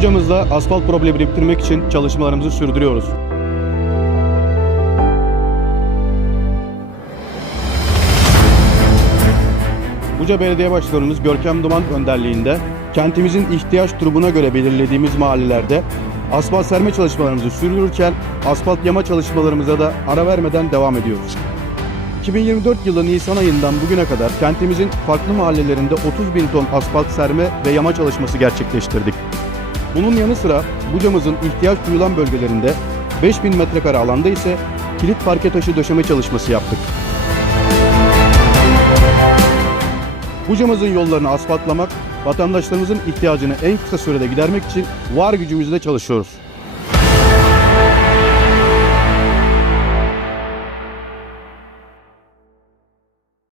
Buca'mızda asfalt problemini bitirmek için çalışmalarımızı sürdürüyoruz. Buca Belediye Başkanımız Görkem Duman önderliğinde kentimizin ihtiyaç durumuna göre belirlediğimiz mahallelerde asfalt serme çalışmalarımızı sürdürürken asfalt yama çalışmalarımıza da ara vermeden devam ediyoruz. 2024 yılı Nisan ayından bugüne kadar kentimizin farklı mahallelerinde 30 bin ton asfalt serme ve yama çalışması gerçekleştirdik. Bunun yanı sıra Buca'mızın ihtiyaç duyulan bölgelerinde 5000 metrekare alanda ise kilit parke taşı döşeme çalışması yaptık. Buca'mızın yollarını asfaltlamak, vatandaşlarımızın ihtiyacını en kısa sürede gidermek için var gücümüzle çalışıyoruz.